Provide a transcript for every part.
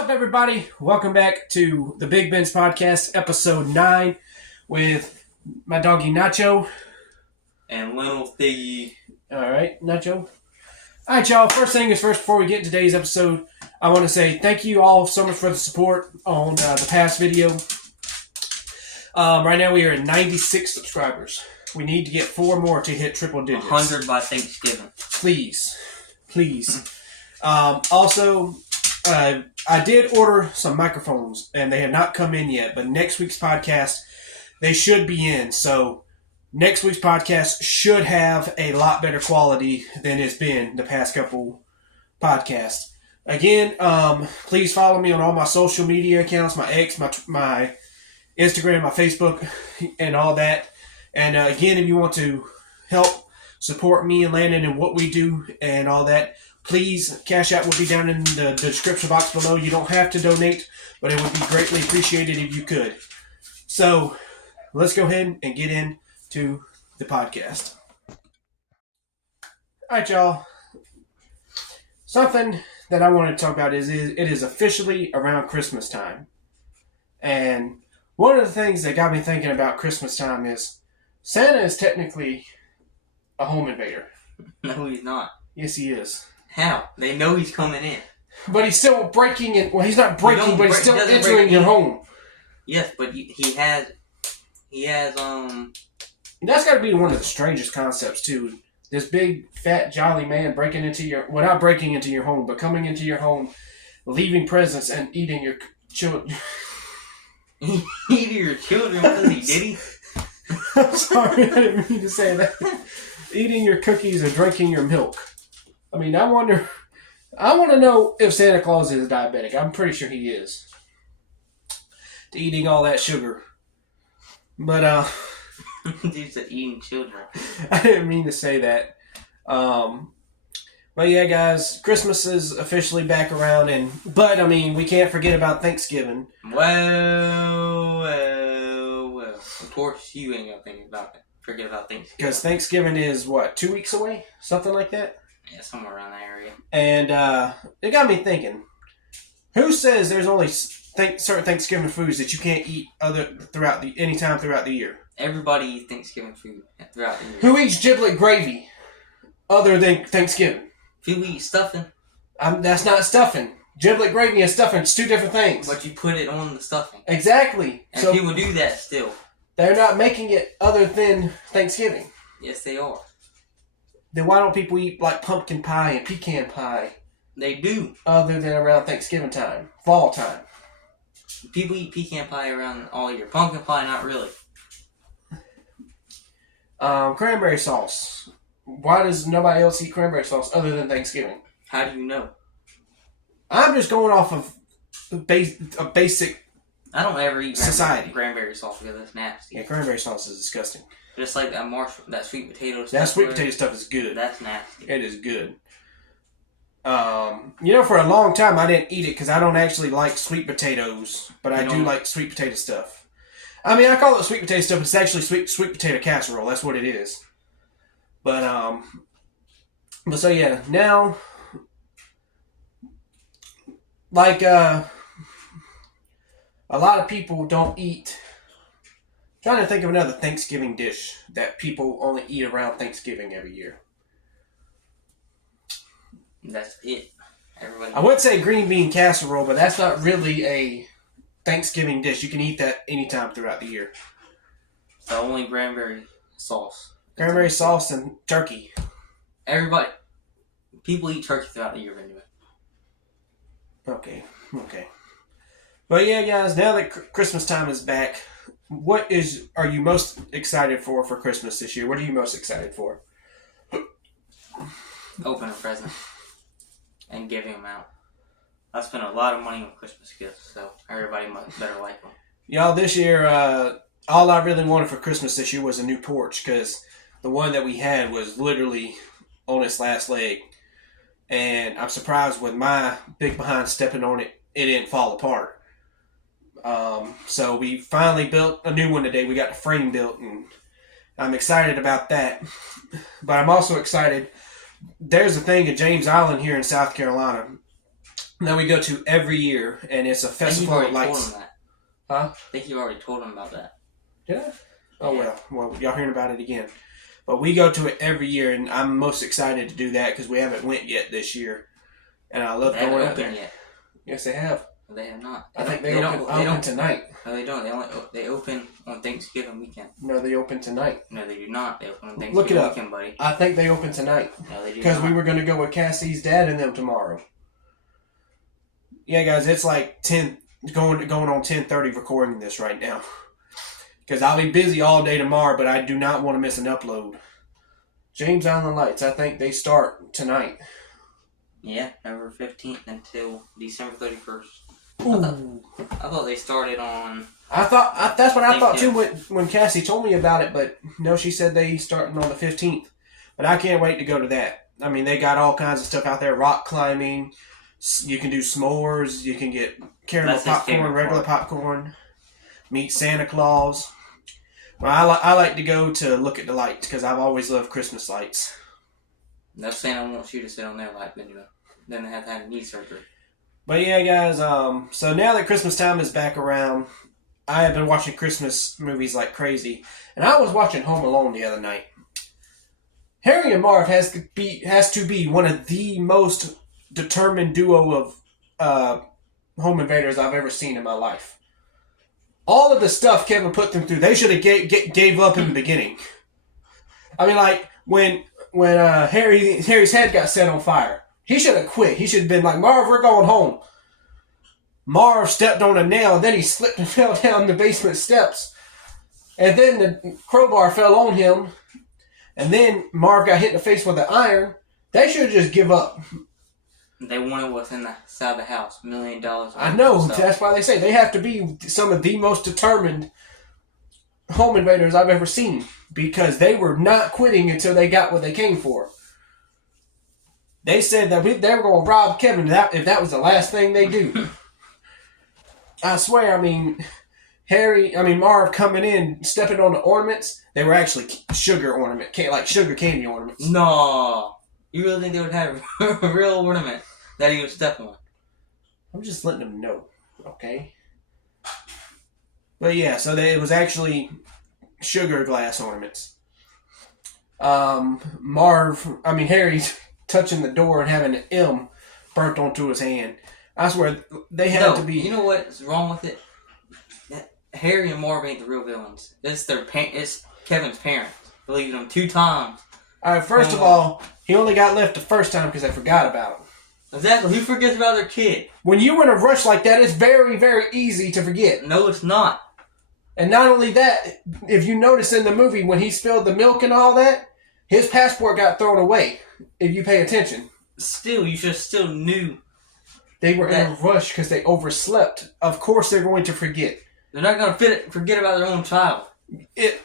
up, everybody? Welcome back to the Big Ben's Podcast, episode 9, with my doggy Nacho. And Little Figgy. Alright, Nacho. Alright, y'all. First thing is first, before we get into today's episode, I want to say thank you all so much for the support on the past video. Right now we are at 96 subscribers. We need to get 4 more to hit triple digits. 100 by Thanksgiving. Please. Also, I did order some microphones, and they have not come in yet, but next week's podcast, they should be in. So next week's podcast should have a lot better quality than it's been the past couple podcasts. Again, please follow me on all my social media accounts, my X, my Instagram, my Facebook, and all that. And again, if you want to help support me and Landon and what we do and all that, please, Cash App will be down in the description box below. You don't have to donate, but it would be greatly appreciated if you could. So, let's go ahead and get into the podcast. Alright, y'all. Something that I want to talk about is it is officially around Christmas time. And one of the things that got me thinking about Christmas time is Santa is technically a home invader. No, he's not. Yes, he is. How? They know he's coming in. But he's still breaking it. Well, he's not breaking, but he's still entering your home. Yes, but he has. That's got to be one of the strangest concepts too. This big, fat, jolly man breaking into not breaking into your home, but coming into your home, leaving presents and eating your children. Eating your children? Did he? I'm sorry, I didn't mean to say that. Eating your cookies or drinking your milk. I mean, I want to know if Santa Claus is diabetic. I'm pretty sure he is. To eating all that sugar. But, You said eating children. I didn't mean to say that. But yeah, guys, Christmas is officially back around, but I mean, we can't forget about Thanksgiving. Well. Of course, you ain't gonna forget about Thanksgiving. Because Thanksgiving is, 2 weeks away? Something like that? Yeah, somewhere around that area. And it got me thinking, who says there's only certain Thanksgiving foods that you can't eat anytime throughout the year? Everybody eats Thanksgiving food throughout the year. Who eats giblet gravy other than Thanksgiving? People eat stuffing. That's not stuffing. Giblet gravy and stuffing is two different things. But you put it on the stuffing. Exactly. And so people do that still. They're not making it other than Thanksgiving. Yes, they are. Then why don't people eat like pumpkin pie and pecan pie? They do. Other than around Thanksgiving time. Fall time. People eat pecan pie around all year. Pumpkin pie, not really. Cranberry sauce. Why does nobody else eat cranberry sauce other than Thanksgiving? How do you know? I'm just going off of a basic I don't ever eat society. Cranberry sauce because it's nasty. Yeah, cranberry sauce is disgusting. Just like that sweet potato stuff. That sweet potato stuff is good. That's nasty. It is good. For a long time I didn't eat it because I don't actually like sweet potatoes, but I do like sweet potato stuff. I mean, I call it sweet potato stuff, but it's actually sweet potato casserole. That's what it is. But so yeah, now, like, a lot of people don't eat. I'm trying to think of another Thanksgiving dish that people only eat around Thanksgiving every year. That's it. Everybody. I would say green bean casserole, but that's not really a Thanksgiving dish. You can eat that anytime throughout the year. The only cranberry sauce. Cranberry sauce and turkey. People eat turkey throughout the year anyway. Okay. But yeah, guys, now that Christmas time is back, are you most excited for Christmas this year? What are you most excited for? Open a present and giving them out. I spent a lot of money on Christmas gifts, so everybody better like them. Y'all, this year, all I really wanted for Christmas this year was a new porch, because the one that we had was literally on its last leg. And I'm surprised with my big behind stepping on it, it didn't fall apart. So we finally built a new one today. We got the frame built, and I'm excited about that. But I'm also excited. There's a thing at James Island here in South Carolina. that we go to every year, and it's a I think you've festival of already told lights. him that. Huh? I think you've already told him about that. Did I? Oh, Yeah. well, y'all hearing about it again. But we go to it every year, and I'm most excited to do that because we haven't went yet this year. And I love They haven't going out there. opened yet. Yes, they have. They have not. I think they open tonight. No, they don't. They open on Thanksgiving weekend. No, they open tonight. No, they do not. They open on Thanksgiving Look it up. weekend, buddy. I think they open tonight. No, they do Because not. we were going to go with Cassie's dad and them tomorrow. Yeah, guys, it's like 10, going on 10:30 recording this right now. Because I'll be busy all day tomorrow, but I do not want to miss an upload. James Island Lights, I think they start tonight. Yeah, November 15th until December 31st. Ooh. I thought they started on... That's what I thought too when Cassie told me about it, but no, she said they starting on the 15th. But I can't wait to go to that. I mean, they got all kinds of stuff out there, rock climbing, you can do s'mores, you can get caramel That's his popcorn, favorite regular part. popcorn, meet Santa Claus. Well, I like to go to look at the lights because I've always loved Christmas lights. No Santa wants you to sit on their light video. Then they have to have knee surgery. But yeah, guys, so now that Christmas time is back around, I have been watching Christmas movies like crazy. And I was watching Home Alone the other night. Harry and Marv has to be one of the most determined duo of home invaders I've ever seen in my life. All of the stuff Kevin put them through, they should have gave up in the beginning. I mean, like, when Harry's head got set on fire, he should have quit. He should have been like, Marv, we're going home. Marv stepped on a nail, and then he slipped and fell down the basement steps. And then the crowbar fell on him, and then Marv got hit in the face with an iron. They should have just give up. They wanted what's inside the house. $1 million. I know. That's why they say they have to be some of the most determined home invaders I've ever seen. Because they were not quitting until they got what they came for. They said that they were going to rob Kevin if that was the last thing they do. I swear, I mean, Marv coming in, stepping on the ornaments, they were actually sugar candy ornaments. No. You really think they would have a real ornament that he would step on? I'm just letting them know, okay? But yeah, so it was actually sugar glass ornaments. Harry's touching the door and having an M burnt onto his hand. I swear, they had to be... You know what's wrong with it? Harry and Marv ain't the real villains. It's Kevin's parents. Believed him 2 times. Alright, first of all, he only got left the first time because they forgot about him. Exactly. Who forgets about their kid? When you're in a rush like that, it's very, very easy to forget. No, it's not. And not only that, if you notice in the movie, when he spilled the milk and all that, his passport got thrown away, if you pay attention. Still, you just still knew. They were in a rush because they overslept. Of course they're going to forget. They're not going to forget about their own child.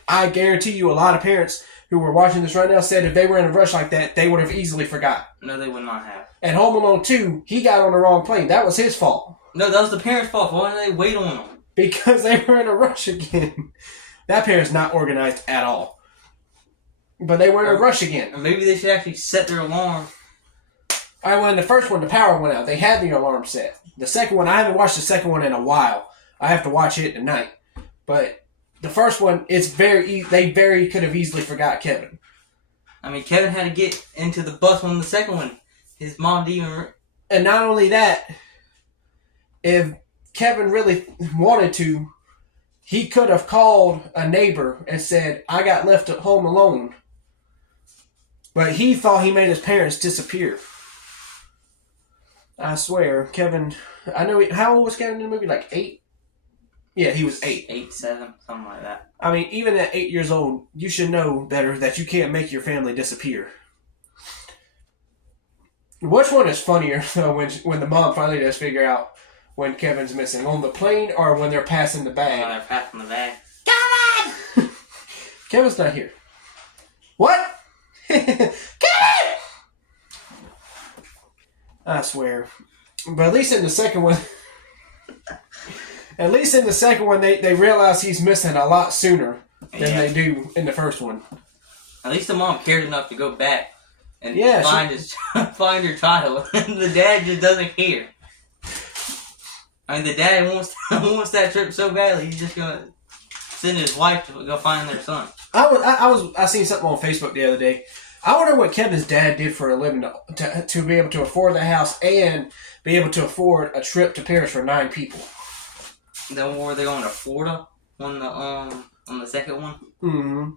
I guarantee you a lot of parents who were watching this right now said if they were in a rush like that, they would have easily forgot. No, they would not have. And Home Alone 2, he got on the wrong plane. That was his fault. No, that was the parents' fault. Why didn't they wait on him? Because they were in a rush again. That parent's not organized at all. But they were in a rush again. Or maybe they should actually set their alarm. Alright, well, in the first one, the power went out. They had the alarm set. The second one, I haven't watched the second one in a while. I have to watch it tonight. But the first one, it's they could have easily forgot Kevin. I mean, Kevin had to get into the bus on the second one. His mom didn't even... And not only that, if Kevin really wanted to, he could have called a neighbor and said, I got left at home alone. But he thought he made his parents disappear. I swear, Kevin... how old was Kevin in the movie? Like 8? Yeah, he was 8. 8, 7, something like that. I mean, even at 8 years old, you should know better that you can't make your family disappear. Which one is funnier, though, when the mom finally does figure out when Kevin's missing? On the plane or when they're passing the bag? They're passing the bag. Kevin! Kevin's not here. What? Kevin! I swear. But at least in the second one... they realize he's missing a lot sooner than they do in the first one. At least the mom cared enough to go back and Yeah, find her child. And the dad just doesn't care. I mean, the dad wants that trip so badly, he's just gonna send his wife to go find their son. I seen something on Facebook the other day. I wonder what Kevin's dad did for a living to be able to afford the house and be able to afford a trip to Paris for 9 people. Then were they going to Florida on the second one? Mm-hmm.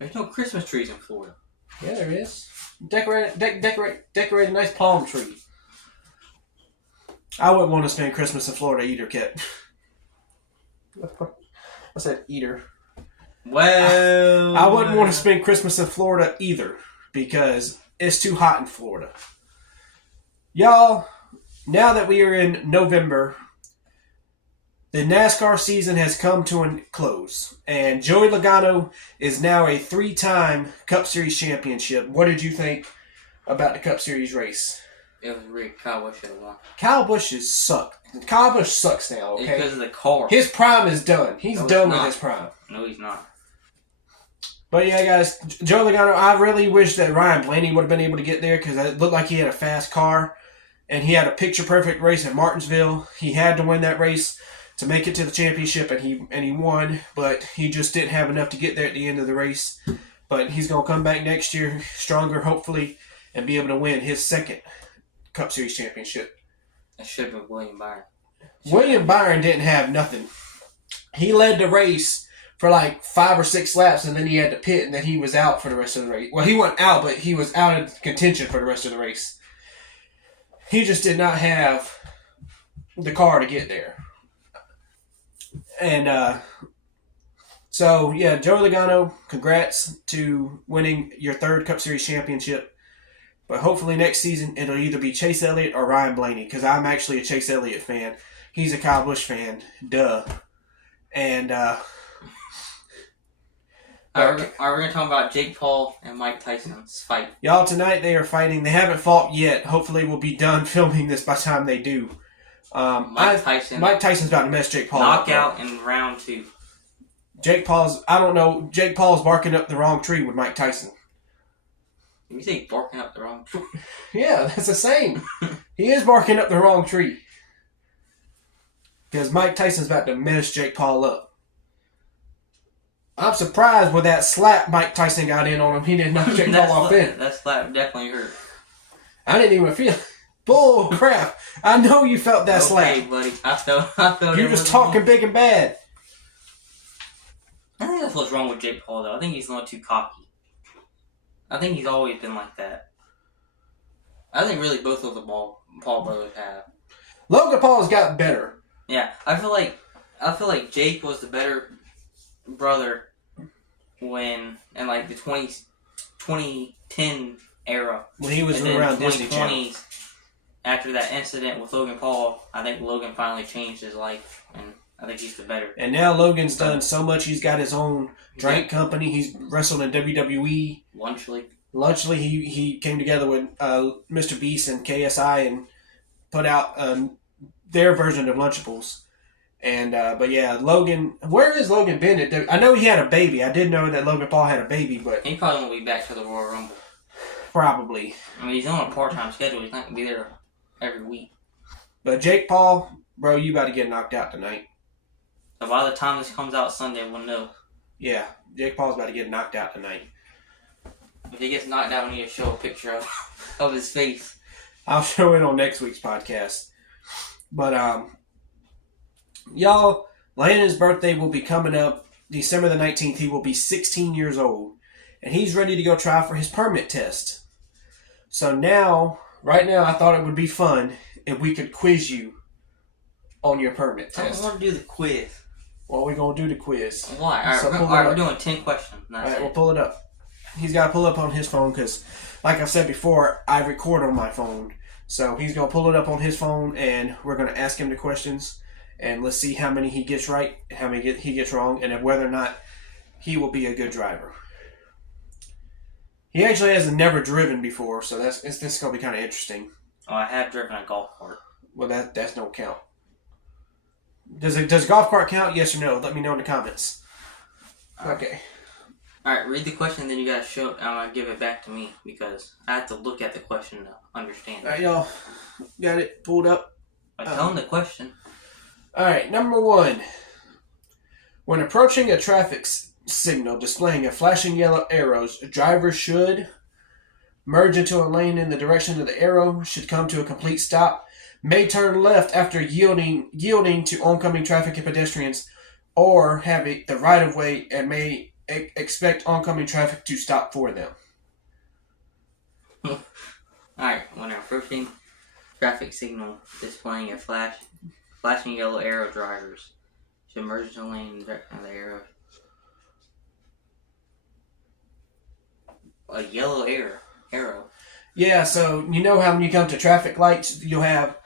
There's no Christmas trees in Florida. Yeah, there is. Decorate a nice palm tree. I wouldn't want to spend Christmas in Florida either, Kit. I said either. Well, I wouldn't want to spend Christmas in Florida either because it's too hot in Florida. Y'all, now that we are in November, the NASCAR season has come to a close, and Joey Logano is now a 3-time Cup Series championship. What did you think about the Cup Series race? It was really Kyle Busch should have won. Kyle Busch Kyle Busch sucks now, okay? It's because of the car. His prime is done. He's done with his prime. No, he's not. But yeah, guys, Joey Logano, I really wish that Ryan Blaney would have been able to get there because it looked like he had a fast car, and he had a picture-perfect race at Martinsville. He had to win that race to make it to the championship, and he won, but he just didn't have enough to get there at the end of the race. But he's going to come back next year stronger, hopefully, and be able to win his second Cup Series championship. It should have been William Byron. William Byron didn't have nothing. He led the race for like 5 or 6 laps, and then he had to pit, and then he was out for the rest of the race. Well, he wasn't out, but he was out of contention for the rest of the race. He just did not have the car to get there. And so, yeah, Joey Logano, congrats to winning your 3rd Cup Series championship. But hopefully next season it'll either be Chase Elliott or Ryan Blaney, because I'm actually a Chase Elliott fan. He's a Kyle Busch fan. Duh. And, Are we going to talk about Jake Paul and Mike Tyson's fight? Y'all, tonight they are fighting. They haven't fought yet. Hopefully we'll be done filming this by the time they do. Mike Tyson's about to mess Jake Paul up. Knockout in round 2. Jake Paul's barking up the wrong tree with Mike Tyson. Did you say barking up the wrong tree? Yeah, that's the same. He is barking up the wrong tree. Because Mike Tyson's about to mess Jake Paul up. I'm surprised with that slap Mike Tyson got in on him. He didn't knock Jake Paul off in. That slap definitely hurt. I didn't even feel it. Bull crap. I know you felt that slap. Okay, buddy. I felt You're just talking big and bad. I think that's what's wrong with Jake Paul, though. I think he's a little too cocky. I think he's always been like that. I think really both of the Paul brothers have. Logan Paul's got better. Yeah, I feel like Jake was the better brother when in like the 2010 era when he was and around then Disney Channel. 2020s. After that incident with Logan Paul, I think Logan finally changed his life, and I think he's the better. And now Logan's done so much. He's got his own drink company. He's wrestled in WWE. Lunch League. He came together with Mr. Beast and KSI and put out their version of Lunchables. And but yeah, Logan. Where has Logan been? I know he had a baby. I did know that Logan Paul had a baby, but he probably won't be back to the Royal Rumble. Probably. I mean, he's on a part-time schedule. He's not gonna be there every week. But Jake Paul, bro, you about to get knocked out tonight. So by the time this comes out Sunday, we'll know. Yeah, Jake Paul's about to get knocked out tonight. If he gets knocked out, we need to show a picture of his face. I'll show it on next week's podcast. But y'all, Landon's birthday will be coming up December the 19th. He will be 16 years old, and he's ready to go try for his permit test. So right now, I thought it would be fun if we could quiz you on your permit test. I don't want to do the quiz. Well, we're going to do the quiz. Why? All right, we're doing 10 questions. All right, we'll pull it up. He's got to pull it up on his phone because, like I've said before, I record on my phone. So he's going to pull it up on his phone, and we're going to ask him the questions, and let's see how many he gets right and how many he gets wrong, and whether or not he will be a good driver. He actually has never driven before, so this is going to be kind of interesting. Oh, I have driven a golf cart. Well, that's no count. Does golf cart count? Yes or no? Let me know in the comments. Okay. All right, read the question, then you gotta give it back to me because I have to look at the question to understand. All right, y'all got it pulled up. Tell them the question. All right, number 1. When approaching a traffic signal displaying a flashing yellow arrows, drivers should merge into a lane in the direction of the arrow, should come to a complete stop, may turn left after yielding to oncoming traffic and pedestrians, or have the right of way and may expect oncoming traffic to stop for them. Alright, when approaching traffic signal displaying a flashing yellow arrow, drivers should merge into a lane in the direction of the arrow. A yellow arrow. Yeah, so you know how when you come to traffic lights, you'll have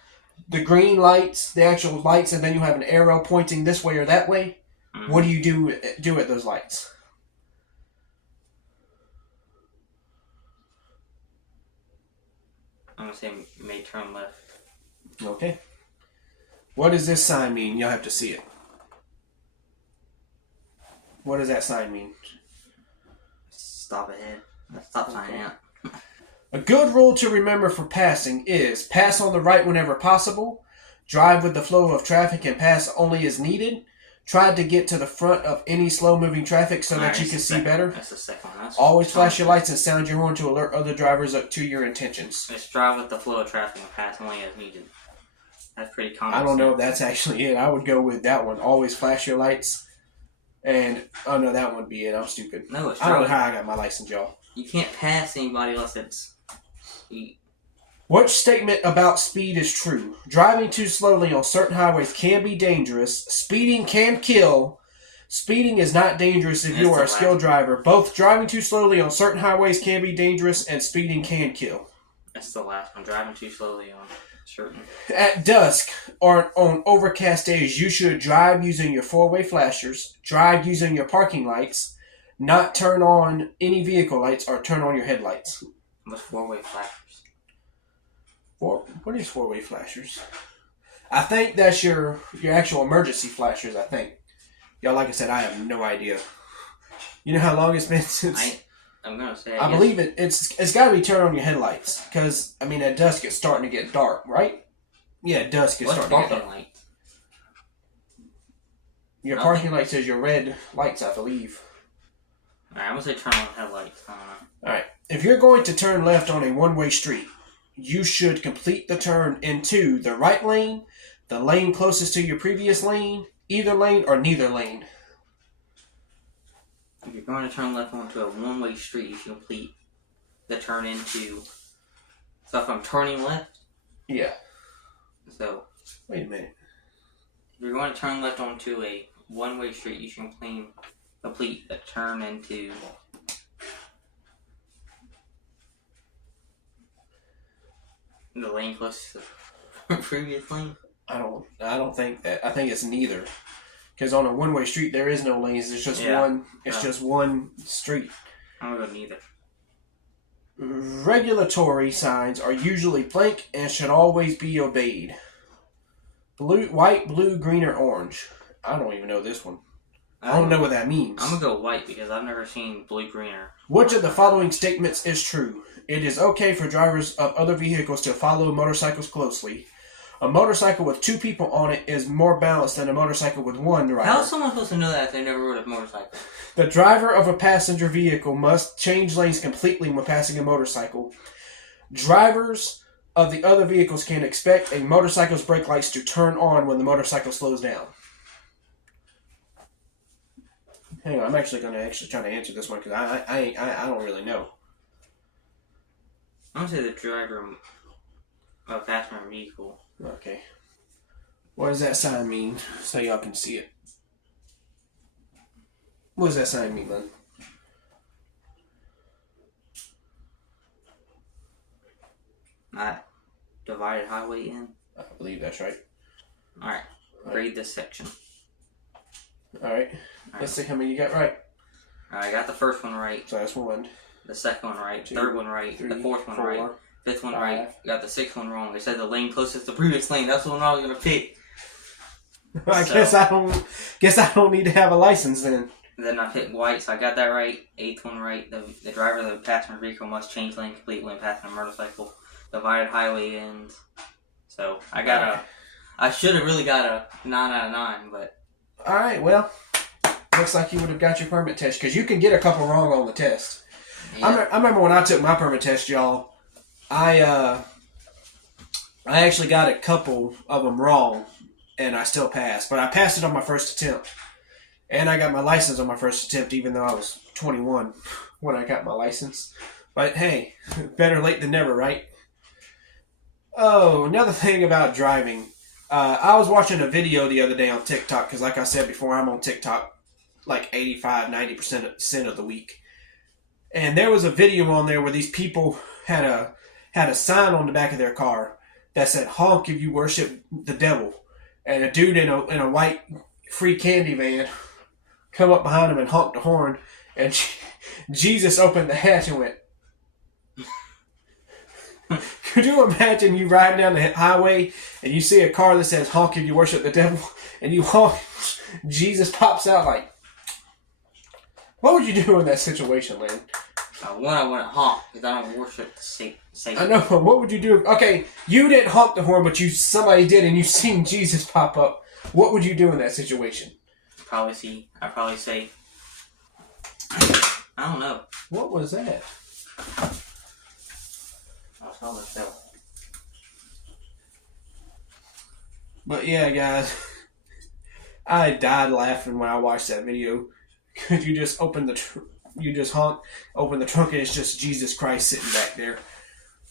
the green lights, the actual lights, and then you have an arrow pointing this way or that way. Mm-hmm. What do you do at those lights? I'm gonna say may turn left. Okay. What does this sign mean? You'll have to see it. What does that sign mean? Stop ahead. Stop sign out. A good rule to remember for passing is pass on the right whenever possible, drive with the flow of traffic and pass only as needed, try to get to the front of any slow-moving traffic so that you can see better. That's the second one. Always flash your lights and sound your horn to alert other drivers to your intentions. Let's drive with the flow of traffic and pass only as needed. That's pretty common. I don't know if that's actually it. I would go with that one. Always flash your lights. And, oh no, that would be it. I'm stupid. No, it's I don't know how I got my license, y'all. You can't pass anybody unless it's... Which statement about speed is true? Driving too slowly on certain highways can be dangerous. Speeding can kill. Speeding is not dangerous if you are a skilled driver. Both driving too slowly on certain highways can be dangerous, and speeding can kill. That's the last one. Driving too slowly on certain... At dusk or on overcast days, you should drive using your four-way flashers, drive using your parking lights, not turn on any vehicle lights, or turn on your headlights. What's four-way flashers? What is four-way flashers? I think that's your actual emergency flashers, I think. Y'all, like I said, I have no idea. You know how long it's been since... I'm going to say... I believe it's got to be turned on your headlights. Because, I mean, at dusk it's starting to get dark, right? Yeah, at dusk it's starting to get dark. Light? Your parking light says your red lights, I believe. Alright, I'm going to say turn on headlights. I don't know. Alright, if you're going to turn left on a one-way street, you should complete the turn into the right lane, the lane closest to your previous lane, either lane, or neither lane. If you're going to turn left onto a one-way street, you should complete the turn into... So if I'm turning left... Yeah. So... Wait a minute. If you're going to turn left onto a one-way street, you should complete the turn into... The lane closest to the previous lane? I don't think that. I think it's neither. Because on a one-way street, there is no lanes. There's just one. It's just one street. I'm gonna go neither. Regulatory signs are usually blank and should always be obeyed. White, blue, green, or orange. I don't even know this one. I don't know what that means. I'm gonna go white because I've never seen blue, green, or... Which of the following statements is true? It is okay for drivers of other vehicles to follow motorcycles closely. A motorcycle with two people on it is more balanced than a motorcycle with one driver. How is someone supposed to know that if they never rode a motorcycle? The driver of a passenger vehicle must change lanes completely when passing a motorcycle. Drivers of the other vehicles can expect a motorcycle's brake lights to turn on when the motorcycle slows down. Hang on, I'm actually going to try to answer this one because I don't really know. I'm going to say the driver of a passenger vehicle. Okay. What does that sign mean? So y'all can see it. What does that sign mean, Len? Divided highway in. I believe that's right. Alright. Grade this section. Alright. Let's see how many you got right. I got the first one right. So that's one. The second one right. 2, third one right. 3, the fourth one 4, right. Fifth one 5. right. Got the sixth one wrong. They said the lane closest to the previous lane. That's the one I was gonna pick. Guess I don't need to have a license then. Then I picked white, so I got that right. Eighth one right. The driver of the passenger vehicle must change lane completely when passing a motorcycle. Divided highway ends. So I I should have really got a 9 out of 9, but... Alright, well, looks like you would have got your permit test, because you can get a couple wrong on the test. Yeah. I remember when I took my permit test, y'all, I actually got a couple of them wrong, and I still passed. But I passed it on my first attempt. And I got my license on my first attempt, even though I was 21 when I got my license. But hey, better late than never, right? Oh, another thing about driving. I was watching a video the other day on TikTok, because like I said before, I'm on TikTok like 85-90% of the week. And there was a video on there where these people had a sign on the back of their car that said, "Honk if you worship the devil." And a dude in a white free candy van come up behind him and honked the horn, and Jesus opened the hatch and went. Could you imagine you riding down the highway and you see a car that says, "Honk if you worship the devil," and you honk, Jesus pops out like, what would you do in that situation, Lynn? One, I wouldn't honk because I don't worship Satan. I know, but what would you do? Okay, you didn't honk the horn, but somebody did, and you seen Jesus pop up. What would you do in that situation? I'd probably say, I don't know. What was that? I was calling myself. But yeah, guys, I died laughing when I watched that video. Could you just you just honk, open the trunk, and it's just Jesus Christ sitting back there.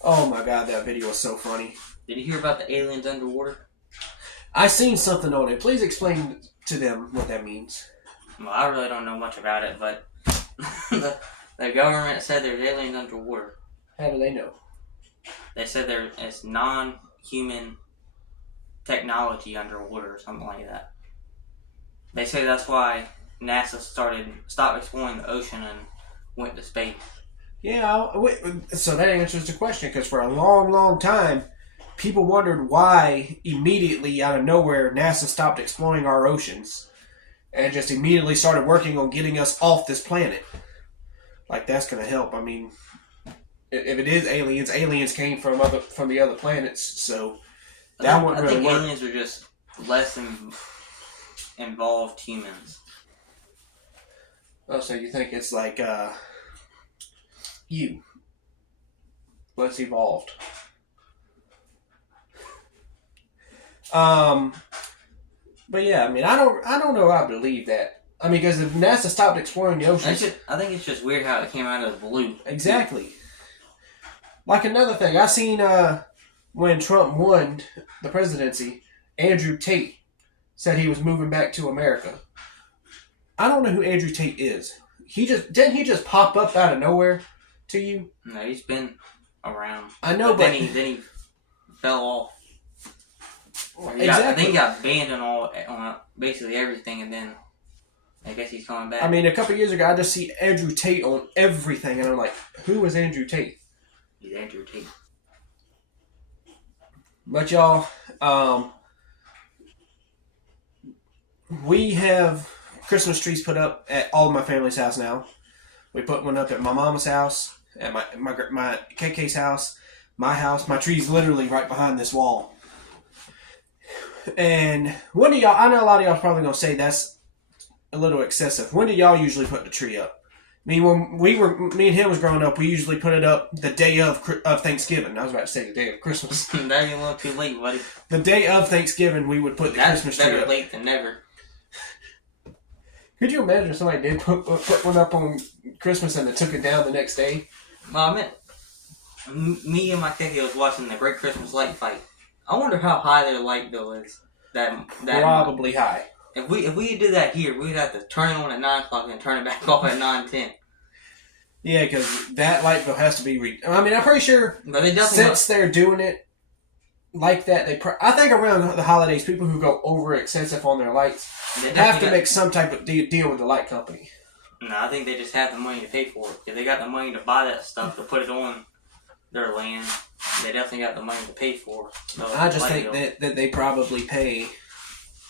Oh my God, that video was so funny. Did you hear about the aliens underwater? I seen something on it. Please explain to them what that means. Well, I really don't know much about it, but the government said there's aliens underwater. How do they know? They said there is non-human technology underwater or something like that. They say that's why NASA stopped exploring the ocean and went to space. Yeah, so that answers the question, because for a long, long time, people wondered why immediately out of nowhere NASA stopped exploring our oceans and just immediately started working on getting us off this planet. Like, that's going to help. I mean, if it is aliens came from the other planets, so that wouldn't really work. I think aliens are just less involved humans. Oh, so you think it's like you less evolved? But yeah, I mean, I don't know. I believe that. I mean, because if NASA stopped exploring the ocean, I think it's just weird how it came out of the blue. Exactly. Like another thing, I seen when Trump won the presidency, Andrew Tate said he was moving back to America. I don't know who Andrew Tate is. Didn't he just pop up out of nowhere to you? No, he's been around. I know, but then he fell off. Exactly. I think he got banned on basically everything, and then I guess he's coming back. I mean, a couple years ago, I just see Andrew Tate on everything, and I'm like, who is Andrew Tate? He's Andrew Tate. But y'all, we have Christmas trees put up at all of my family's house now. We put one up at my mama's house, at my KK's house, my house. My tree's literally right behind this wall. And when do y'all? I know a lot of y'all are probably gonna say that's a little excessive. When do y'all usually put the tree up? I mean, when me and him was growing up, we usually put it up the day of Thanksgiving. I was about to say the day of Christmas. That ain't a little too late, buddy. The day of Thanksgiving, we would put the Christmas tree up. That's better late than never. Could you imagine if somebody did put one up on Christmas and they took it down the next day? Well, I meant, me and my kid was watching the Great Christmas Light Fight. I wonder how high their light bill is. That Probably high. If we did that here, we'd have to turn it on at 9 o'clock and turn it back off at 9:10. Yeah, because that light bill has to be I mean, I'm pretty sure but they since they're doing it like that, I think around the holidays, people who go over excessive on their lights have to make some type of deal with the light company. No, I think they just have the money to pay for it. If they got the money to buy that stuff to put it on their land, they definitely got the money to pay for it. I just think that they probably pay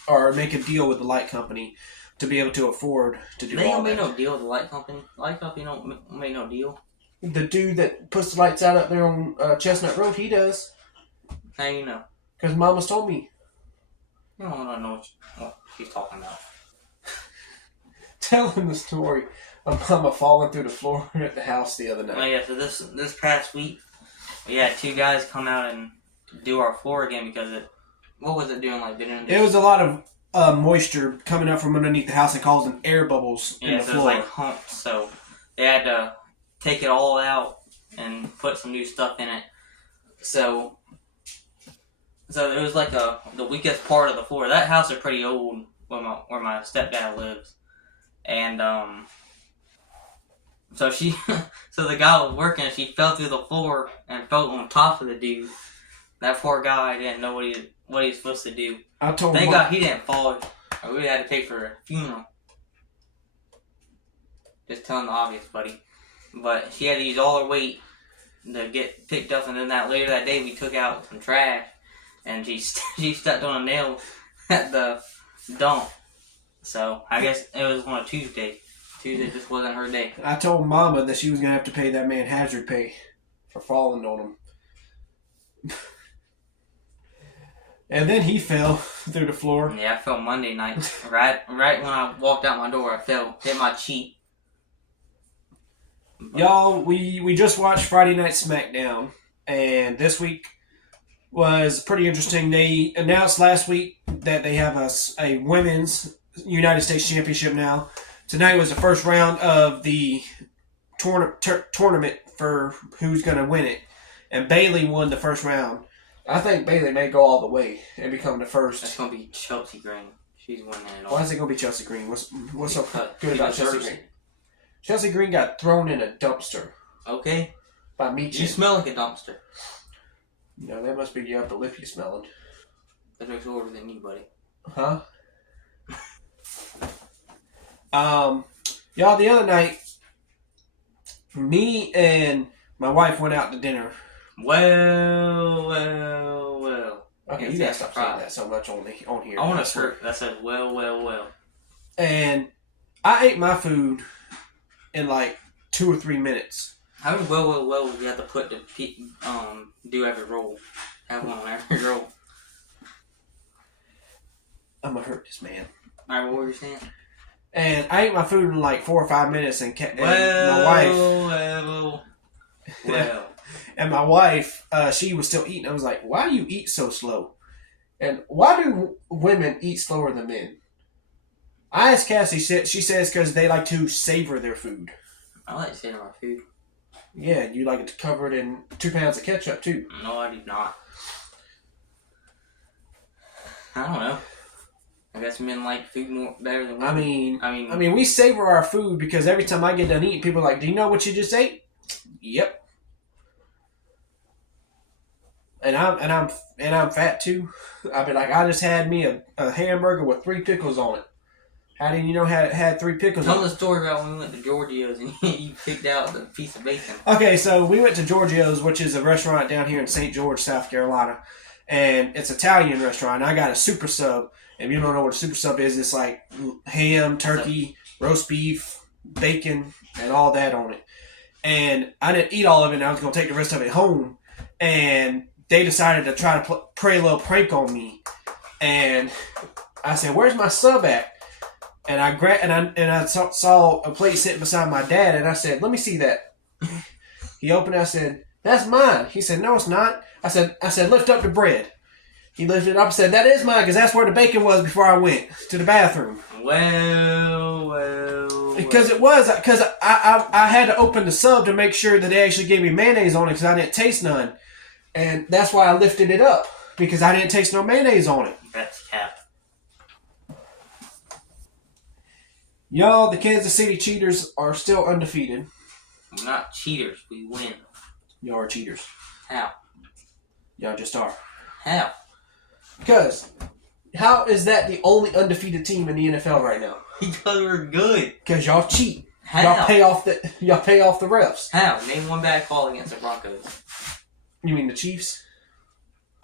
or make a deal with the light company to be able to afford to do all that. They don't make no deal with the light company. The light company don't make no deal. The dude that puts the lights out up there on Chestnut Road, he does. How you know? Because Mama's told me. I don't know what she's talking about. Tell him the story of Mama falling through the floor at the house the other night. Oh yeah, so this past week, we had 2 guys come out and do our floor again because what was it doing? Like, it was a lot of moisture coming up from underneath the house and causing air bubbles in the floor. It was like humps, so they had to take it all out and put some new stuff in it. So it was like the weakest part of the floor. That house is pretty old where my stepdad lives. And, so so the guy was working, she fell through the floor and fell on top of the dude. That poor guy didn't know what he was supposed to do. I told Thank God he didn't fall. We had to pay for a funeral. Just telling the obvious, buddy. But she had to use all her weight to get picked up, and then later that day we took out some trash, and she stepped on a nail at the dump. So I guess it was on a Tuesday. Tuesday just wasn't her day. I told Mama that she was going to have to pay that man hazard pay for falling on him. And then he fell through the floor. Yeah, I fell Monday night. Right when I walked out my door, I fell. Hit my cheek. But Y'all, we just watched Friday Night SmackDown. And this week was pretty interesting. They announced last week that they have a women's United States Championship now. Tonight was the first round of the tournament for who's going to win it. And Bayley won the first round. I think Bayley may go all the way and become the first. That's going to be Chelsea Green. She's winning it all. Why is it going to be Chelsea Green? What's so good She about Chelsea deserves Green? Chelsea Green got thrown in a dumpster Okay. by Meech. You smell like a dumpster. No, that must be the upper lip you smelling. That looks older than you, buddy. Huh? Y'all, the other night, me and my wife went out to dinner. Well. Okay, you gotta stop saying that so much on here. I want a shirt that says well. And I ate my food in like 2 or 3 minutes. How many well would you have to put to do every roll? Have one on every roll. I'm gonna hurt this man. Alright, what were you saying? And I ate my food in like 4 or 5 minutes, and my wife. And my wife, she was still eating. I was like, why do you eat so slow? And why do women eat slower than men? I asked Cassie, she says because they like to savor their food. I like savor my food. Yeah, you like it to cover it in 2 pounds of ketchup too. No, I do not. I don't know. I guess men like food better than women. I mean, we savor our food because every time I get done eating, people are like, do you know what you just ate? Yep. And I'm fat too. I just had me a hamburger with 3 pickles on it. How did you know it had 3 pickles on it? Tell the story about when we went to Giorgio's and you picked out the piece of bacon. Okay, so we went to Giorgio's, which is a restaurant down here in St. George, South Carolina. And it's an Italian restaurant. I got a super sub. If you don't know what a super sub is, it's like ham, turkey, roast beef, bacon, and all that on it. And I didn't eat all of it, and I was going to take the rest of it home. And they decided to try to play a little prank on me. And I said, where's my sub at? And I saw a plate sitting beside my dad, and I said, let me see that. He opened it. I said, that's mine. He said, no, it's not. I said, lift up the bread. He lifted it up and said, that is mine, because that's where the bacon was before I went to the bathroom. Because I had to open the sub to make sure that they actually gave me mayonnaise on it, because I didn't taste none. And that's why I lifted it up, because I didn't taste no mayonnaise on it. That's cap. Y'all, the Kansas City Cheaters are still undefeated. We're not cheaters. We win. Y'all are cheaters. How? Y'all just are. How? Because how is that the only undefeated team in the NFL right now? Because we're good. Because y'all cheat. How? Y'all pay off the refs. How? Name one bad call against the Broncos. You mean the Chiefs?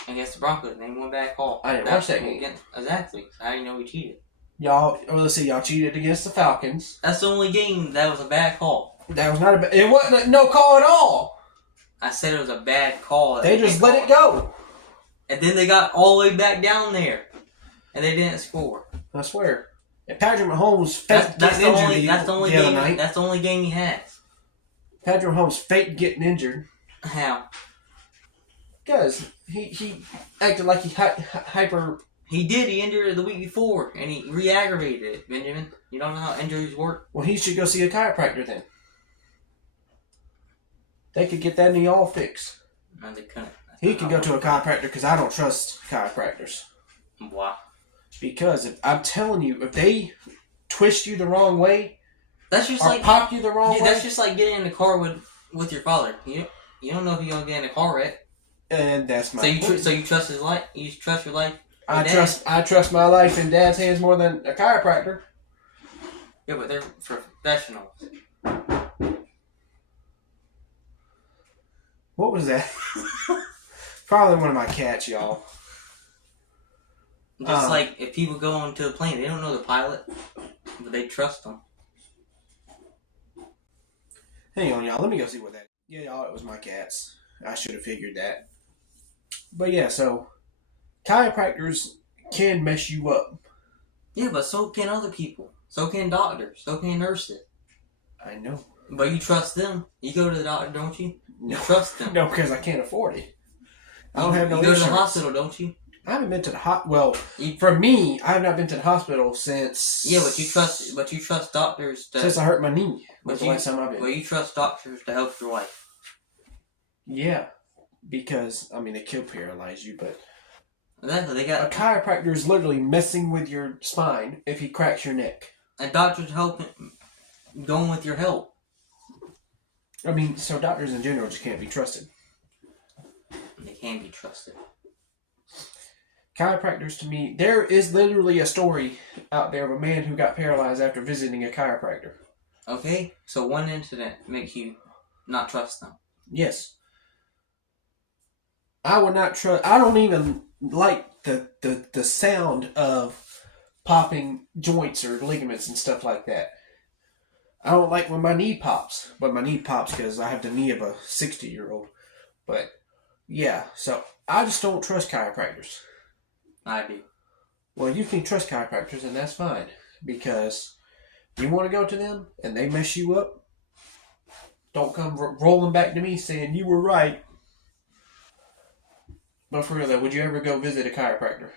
Against the Broncos. Name one bad call. I didn't watch that game. Exactly. So how do you know we cheated? Let's see, y'all cheated against the Falcons. That's the only game that was a bad call. That was not it wasn't no call at all. I said it was a bad call. They just let it go. And then they got all the way back down there. and they didn't score. I swear. And Patrick Mahomes faked getting injured the other night. That's the only game he has. Patrick Mahomes faked getting injured. How? Because he acted like he hyper... He did. He injured it the week before, and he re-aggravated it, Benjamin. You don't know how injuries work? Well, he should go see a chiropractor then. They could get that knee all fixed. No, they couldn't. He could go to a chiropractor because I don't trust chiropractors. Why? Because I'm telling you, if they twist you the wrong way, that's just or like pop you the wrong way, that's just like getting in the car with your father. You don't know if you're gonna get in a car wreck. And that's my so you trust his life? You trust your life? I trust my life in Dad's hands more than a chiropractor. Yeah, but they're professionals. What was that? Probably one of my cats, y'all. Just like if people go onto a plane, they don't know the pilot, but they trust them. Hang on, y'all. Let me go see what that is. Yeah, y'all, it was my cats. I should have figured that. But yeah, so chiropractors can mess you up. Yeah, but so can other people. So can doctors. So can nurses. I know. But you trust them. You go to the doctor, don't you? No. You trust them. No, because I can't afford it. I don't have no You go insurance. to the hospital, don't you? I haven't been to the Well, for me, I have not been to the hospital since... Yeah, but you trust doctors to... Since I hurt my knee. That's the last time I've been. Well, you trust doctors to help your life. Yeah. Because, I mean, they could paralyze you, but... Exactly, they got... A chiropractor is literally messing with your spine if he cracks your neck. And doctors helping... Going with your help. I mean, so doctors in general just can't be trusted. They can be trusted. Chiropractors, to me, there is literally a story out there of a man who got paralyzed after visiting a chiropractor. Okay, so one incident makes you not trust them. Yes. I would not trust... I don't even like the sound of popping joints or ligaments and stuff like that. I don't like when my knee pops. But my knee pops because I have the knee of a 60-year-old. But, yeah, so I just don't trust chiropractors. I do. Well, you can trust chiropractors, and that's fine. Because you want to go to them, and they mess you up, don't come rolling back to me saying, you were right. But for real, though, would you ever go visit a chiropractor?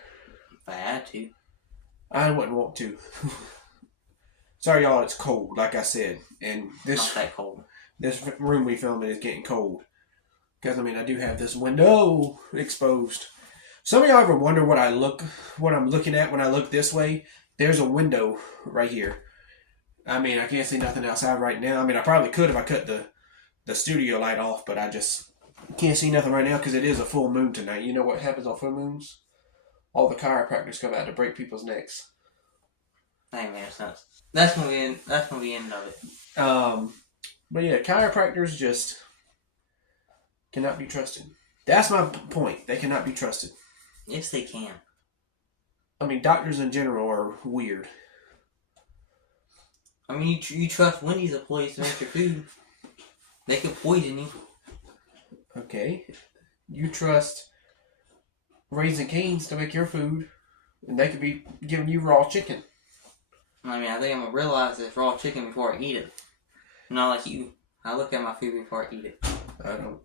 If I had to. I wouldn't want to. Sorry, y'all, it's cold, like I said. And Not that cold. This room we film in is getting cold. Because, I mean, I do have this window exposed. Some of y'all ever wonder what I'm looking at when I look this way? There's a window right here. I mean, I can't see nothing outside right now. I mean, I probably could if I cut the studio light off, but I just can't see nothing right now because it is a full moon tonight. You know what happens on full moons? All the chiropractors come out to break people's necks. That makes sense. That's gonna be the end of it. But yeah, chiropractors just cannot be trusted. That's my point. They cannot be trusted. Yes, they can. I mean, doctors in general are weird. I mean, you trust Wendy's employees to make your food. They could poison you. Okay. You trust Raising Cane's to make your food, and they could be giving you raw chicken. I mean, I think I'm going to realize it's raw chicken before I eat it. Not like you. I look at my food before I eat it. I don't.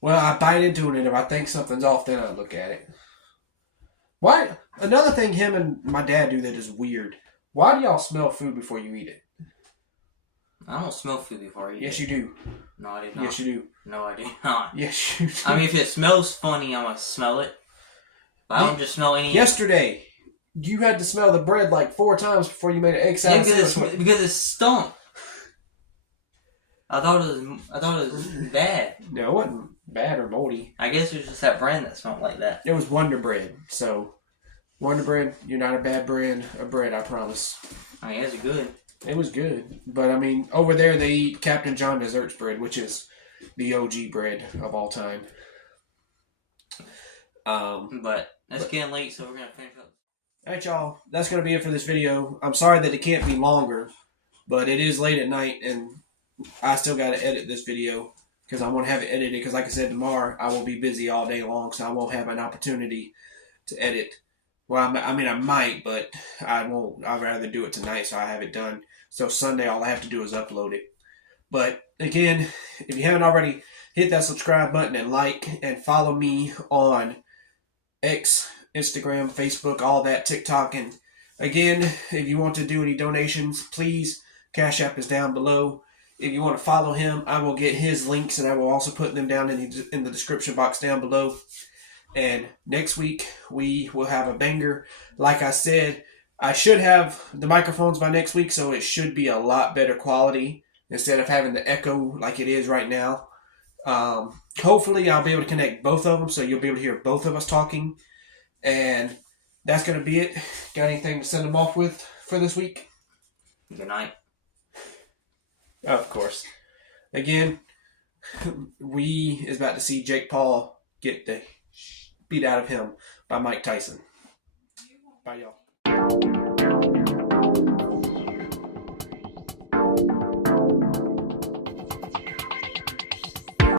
Well, I bite into it, and if I think something's off, then I look at it. Why? Another thing him and my dad do that is weird. Why do y'all smell food before you eat it? I don't smell food before I eat it. Yes, you do. No, I do not. Yes, you do. No, I do not. Yes, you do. I mean, if it smells funny, I'm going to smell it. But I don't just smell any... Yesterday, you had to smell the bread like 4 times before you made an egg salad sandwich. Because it stunk. I thought it was bad. No, it wasn't bad or moldy. I guess it was just that brand that smelled like that. It was Wonder Bread. So, Wonder Bread, you're not a bad brand of bread, I promise. I mean, it's good. It was good. But, I mean, over there they eat Captain John Desserts bread, which is the OG bread of all time. But it's getting late, so we're going to finish up. Alright, y'all. That's going to be it for this video. I'm sorry that it can't be longer, but it is late at night, and I still got to edit this video because I want to have it edited because, like I said, tomorrow I will be busy all day long, so I won't have an opportunity to edit Well, I mean, I might, but I won't. I'd rather do it tonight, so I have it done. So Sunday, all I have to do is upload it. But again, if you haven't already, hit that subscribe button and like and follow me on X, Instagram, Facebook, all that, TikTok. And again, if you want to do any donations, please, Cash App is down below. If you want to follow him, I will get his links and I will also put them down in the description box down below. And next week, we will have a banger. Like I said, I should have the microphones by next week, so it should be a lot better quality instead of having the echo like it is right now. Hopefully, I'll be able to connect both of them, so you'll be able to hear both of us talking. And that's going to be it. Got anything to send them off with for this week? Good night. Of course. Again, we is about to see Jake Paul get the beat out of him by Mike Tyson. Bye, y'all.